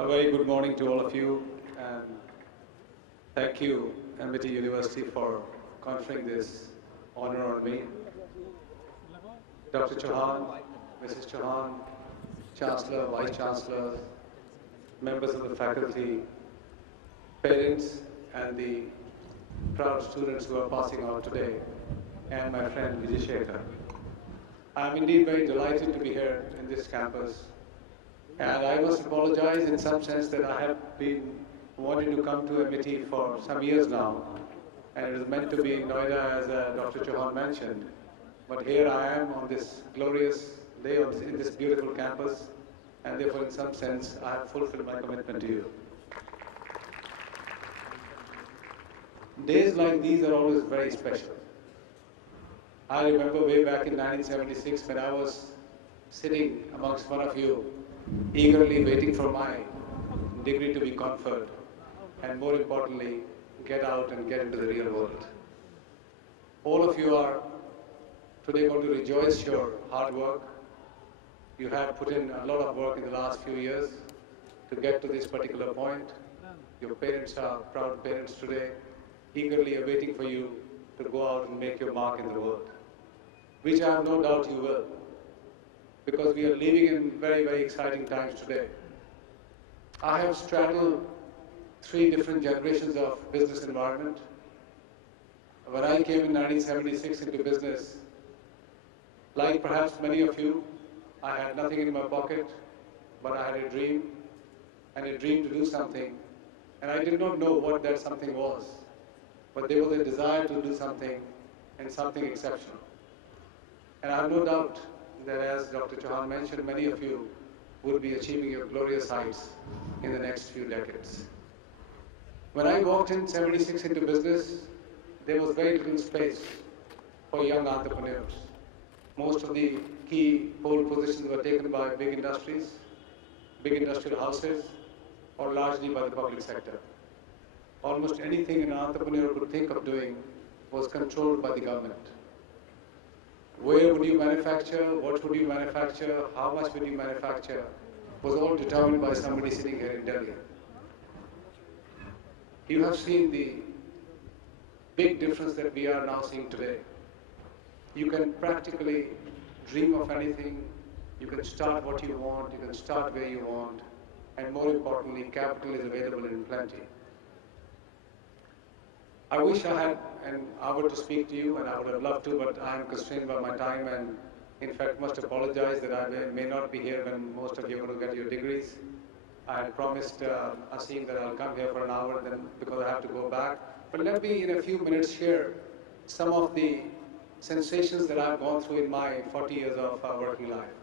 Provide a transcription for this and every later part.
A very good morning to all of you, and thank you, Amity University, for conferring this honor on me. Dr. Chauhan, Mrs. Chauhan, Chancellor, Vice Chancellor, members of the faculty, parents, and the proud students who are passing out today, and my friend Vijay Shekhar. I'm indeed very delighted to be here in this campus. And I must apologize in some sense that I have been wanting to come to Amity for some years now. And it was meant to be in Noida, as Dr. Chauhan mentioned. But here I am on this glorious day in this beautiful campus. And therefore, in some sense, I have fulfilled my commitment to you. Days like these are always very special. I remember way back in 1976 when I was sitting amongst one of you, eagerly waiting for my degree to be conferred, and more importantly, get out and get into the real world. All of you are today going to rejoice your hard work. You have put in a lot of work in the last few years to get to this particular point. Your parents are proud parents today, eagerly awaiting for you to go out and make your mark in the world, which I have no doubt you will, because we are living in very, very exciting times today. I have straddled 3 different generations of business environment. When I came in 1976 into business, like perhaps many of you, I had nothing in my pocket, but I had a dream, and a dream to do something, and I did not know what that something was, but there was a desire to do something, and something exceptional. And I have no doubt that, as Dr. Chauhan mentioned, many of you will be achieving your glorious heights in the next few decades. When I walked in 76 into business, there was very little space for young entrepreneurs. Most of the key pole positions were taken by big industries, big industrial houses, or largely by the public sector. Almost anything an entrepreneur could think of doing was controlled by the government. Where would you manufacture, what would you manufacture, how much would you manufacture, was all determined by somebody sitting here in Delhi. You have seen the big difference that we are now seeing today. You can practically dream of anything, you can start what you want, you can start where you want, and more importantly, capital is available in plenty. I wish I had an hour to speak to you, and I would have loved to, but I am constrained by my time, and in fact must apologize that I may not be here when most of you are going to get your degrees. I had promised Asim that I'll come here for an hour, then because I have to go back. But let me, in a few minutes, share some of the sensations that I've gone through in my 40 years of working life.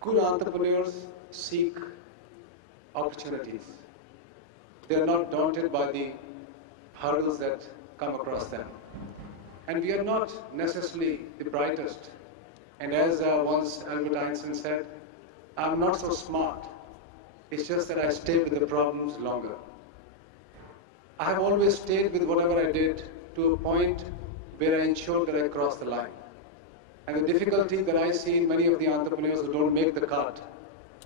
Good entrepreneurs seek opportunities. They are not daunted by the hurdles that come across them. And we are not necessarily the brightest. And as once Albert Einstein said, I'm not so smart. It's just that I stay with the problems longer. I have always stayed with whatever I did to a point where I ensured that I crossed the line. And the difficulty that I see in many of the entrepreneurs who don't make the cut,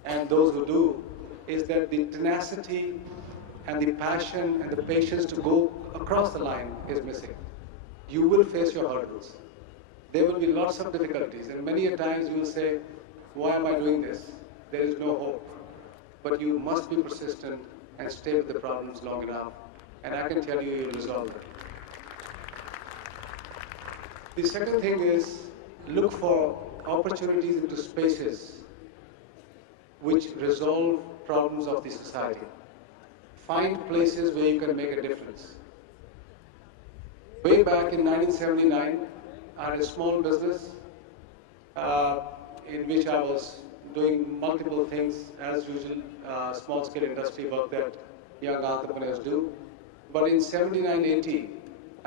and those who do, is that the tenacity and the passion and the patience to go across the line is missing. You will face your hurdles. There will be lots of difficulties, and many a times you will say, why am I doing this? There is no hope. But you must be persistent and stay with the problems long enough, and I can tell you, you'll resolve them. The second thing is, look for opportunities into spaces which resolve problems of the society. Find places where you can make a difference. Way back in 1979, I had a small business in which I was doing multiple things, as usual, small-scale industry work that young entrepreneurs do. But in 79-80,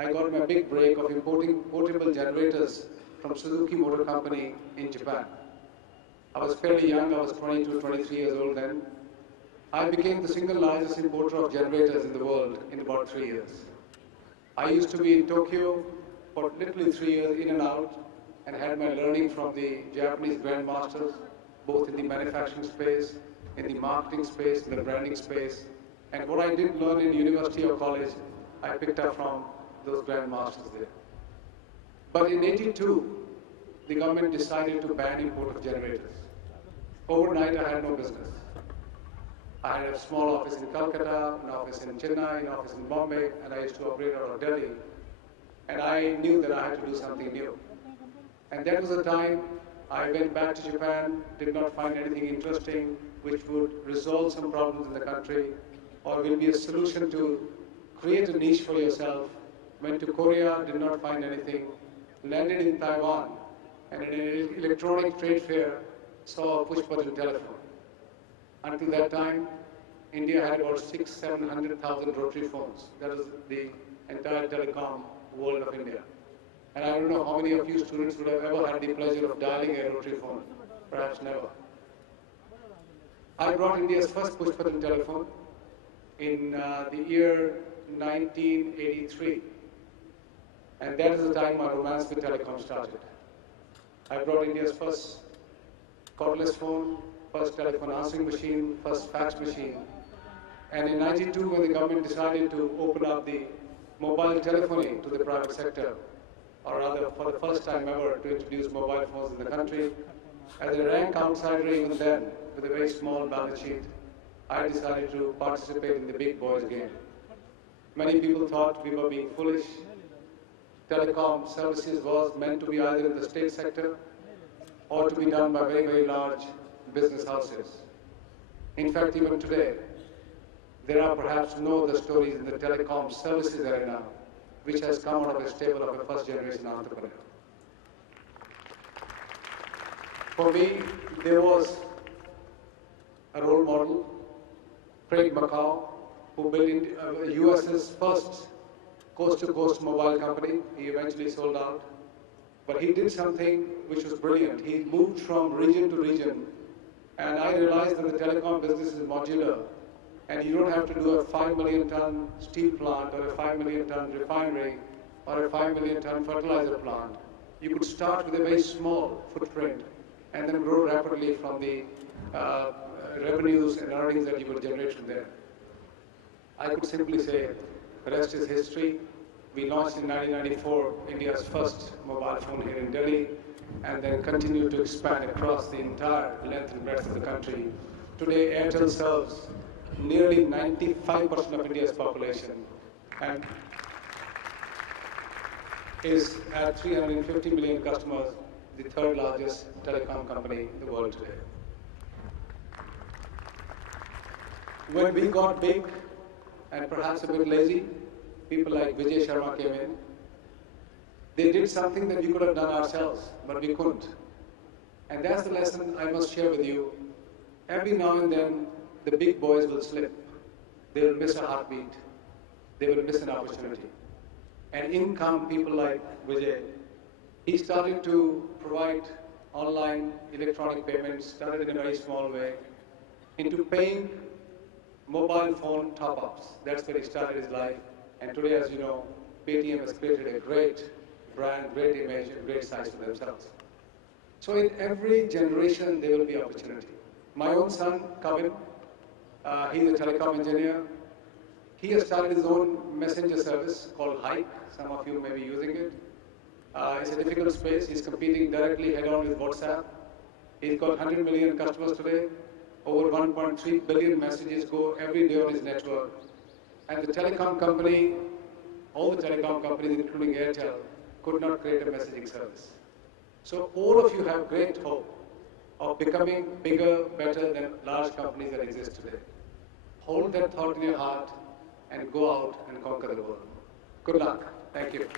I got my big break of importing portable generators from Suzuki Motor Company in Japan. I was fairly young, I was 22, 23 years old then. I became the single largest importer of generators in the world in about 3 years. I used to be in Tokyo for literally 3 years, in and out, and had my learning from the Japanese grandmasters, both in the manufacturing space in the marketing space, in the branding space. And what I didn't learn in university or college, I picked up from those grandmasters there. But in '82, the government decided to ban import of generators. Overnight, I had no business. I had a small office in Calcutta, an office in Chennai, an office in Bombay, and I used to operate out of Delhi. And I knew that I had to do something new. And that was the time I went back to Japan, did not find anything interesting which would resolve some problems in the country or will be a solution to create a niche for yourself. Went to Korea, did not find anything, landed in Taiwan, and in an electronic trade fair, saw a push-button telephone. Until that time, India had about 600,000-700,000 rotary phones. That was the entire telecom world of India. And I don't know how many of you students would have ever had the pleasure of dialing a rotary phone. Perhaps never. I brought India's first push-button telephone in the year 1983. And that is the time my romance with telecom started. I brought India's first cordless phone, first telephone answering machine, first fax machine. And in '92, when the government decided to open up the mobile telephony to the private sector, or rather for the first time ever to introduce mobile phones in the country, as a rank outsider even then, with a very small balance sheet, I decided to participate in the big boys game. Many people thought we were being foolish. Telecom services was meant to be either in the state sector or to be done by very, very large business houses. In fact, even today, there are perhaps no other stories in the telecom services arena which has come out of a stable of a first-generation entrepreneur. For me, there was a role model, Craig McCaw, who built US's first coast-to-coast mobile company. He eventually sold out. But he did something which was brilliant. He moved from region to region, and I realized that the telecom business is modular, and you don't have to do a 5 million ton steel plant or a 5 million ton refinery or a 5 million ton fertilizer plant. You could start with a very small footprint and then grow rapidly from the revenues and earnings that you would generate from there. I could simply say the rest is history. We launched in 1994 India's first mobile phone here in Delhi, and then continued to expand across the entire length and breadth of the country. Today, Airtel serves nearly 95% of India's population and is at 350 million customers, the third largest telecom company in the world today. When we got big and perhaps a bit lazy, people like Vijay Sharma came in. They did something that we could have done ourselves, but we couldn't. And that's the lesson I must share with you. Every now and then, the big boys will slip. They will miss a heartbeat. They will miss an opportunity. And in come people like Vijay. He started to provide online electronic payments, started in a very small way, into paying mobile phone top-ups. That's where he started his life. And today, as you know, Paytm has created a great brand, great image, and great size for themselves. So in every generation, there will be opportunity. My own son, Kavin, he's a telecom engineer. He has started his own messenger service called Hike. Some of you may be using it. It's a difficult space. He's competing directly head-on with WhatsApp. He's got 100 million customers today. Over 1.3 billion messages go every day on his network. And the telecom company, all the telecom companies, including Airtel, could not create a messaging service. So all of you have great hope of becoming bigger, better than large companies that exist today. Hold that thought in your heart and go out and conquer the world. Good luck. Thank you.